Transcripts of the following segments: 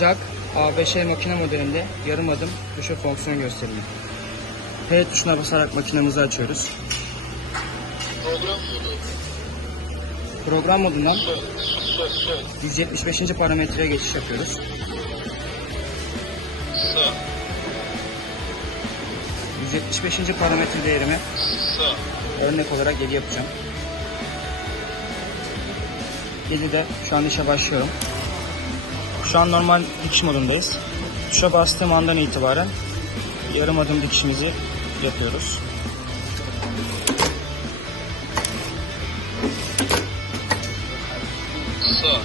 JAK A5E makine modelinde yarım adım köşe fonksiyonu gösterimi. P tuşuna basarak makinemizi açıyoruz. Program modu. Program modundan Sol, sol, sol. 175. parametreye geçiş yapıyoruz. Sağ, 175. parametre değerimi sağ. örnek olarak 7 yapacağım. 7'de şu an işe başlıyorum. Şu an normal dikiş modundayız. Tuşa bastığım andan itibaren yarım adım dikişimizi yapıyoruz. Sağ,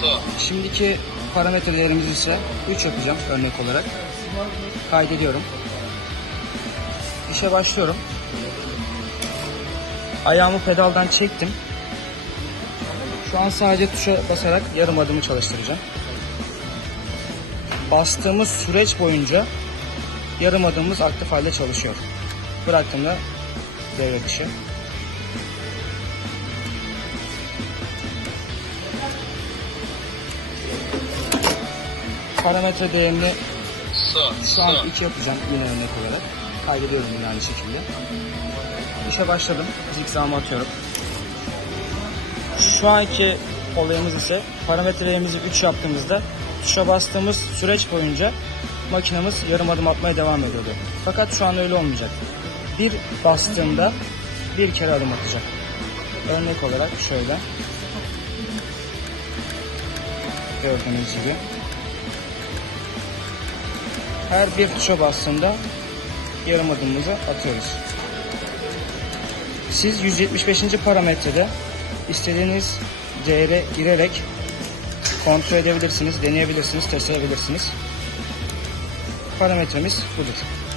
sağ. Şimdiki parametre değerimiz ise 3 yapacağım örnek olarak. Kaydediyorum. İşe başlıyorum. Ayağımı pedaldan çektim. Şu an sadece tuşa basarak yarım adımı çalıştıracağım. Bastığımız süreç boyunca yarım adımımız aktif halde çalışıyor. Bıraktığımda devre dışı. Parametre değerini Şu an sağ. 2 yapacağım yine örnek olarak. Kaydediyorum yine aynı şekilde. İşe başladım. Zikzağımı atıyorum. Şu anki olayımız ise parametrelerimizi 3 yaptığımızda tuşa bastığımız süreç boyunca makinemiz yarım adım atmaya devam ediyordu. Fakat şu an öyle olmayacak. Bir bastığında bir kere adım atacak. Örnek olarak şöyle. Gördüğünüz gibi. Her bir tuşa bastığında yarım adımımızı atıyoruz. Siz 175. parametrede istediğiniz değere girerek kontrol edebilirsiniz, deneyebilirsiniz, test edebilirsiniz. Parametremiz budur.